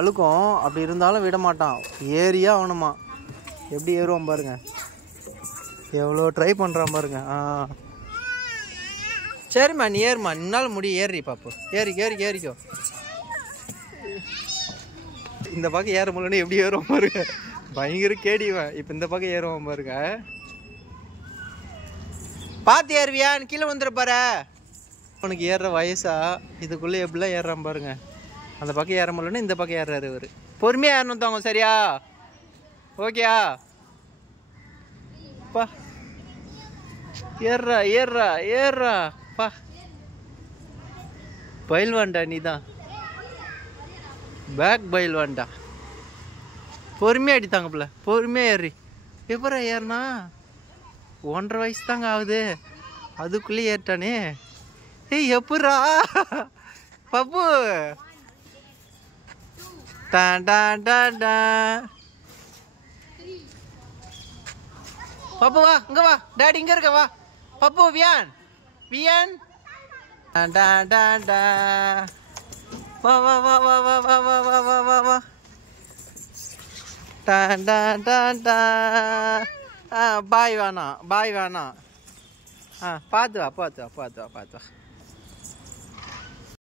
அழுக்கும் அப்படி இருந்தாலும் விட மாட்டான், ஏறியா ஆகணுமா. எப்படி ஏறுவான் பாருங்க, எவ்வளோ ட்ரை பண்ணுறான் பாருங்க. சரிம்மா நீ ஏறுமா, நின்னாலும் முடி ஏறி பாப்பு, ஏறிக்கோ. இந்த பக்கம் ஏற முடியலன்னு எப்படி ஏறுவான் பாருங்க, பயங்கர கேடிவேன். இப்போ இந்த பக்கம் ஏறுவான் பாருங்க. பார்த்து ஏறுவியான்னு கீழே வந்துட பாரு. அவனுக்கு ஏறுற வயசா, இதுக்குள்ளே எப்படிலாம் ஏறுறான் பாருங்க. அந்த பக்கம் ஏற முடியலன்னு இந்த பக்கம் ஏறுறாரு இவர். பொறுமையாக ஏறணும் தாங்க, சரியா? ஓகேயா? பா ஏறுறா பா. பயில்வான்டா நீ தான், பேக் பயில்வான்டா. பொறுமையாக அடித்தாங்க பிள்ள, பொறுமையாக ஏறி. எப்பரா ஏறினா 1.5 வயசு தாங்க ஆகுது, அதுக்குள்ளே ஏறிட்டானே. ஏய் எப்பரா பப்பு. பப்பு வா, இங்க வா, டாடி இங்க இருக்க வா. பப்பு வியான் வா வா வா வா வா வா வா வா வா வா வா. பாய் வேணாம். பார்த்து வா.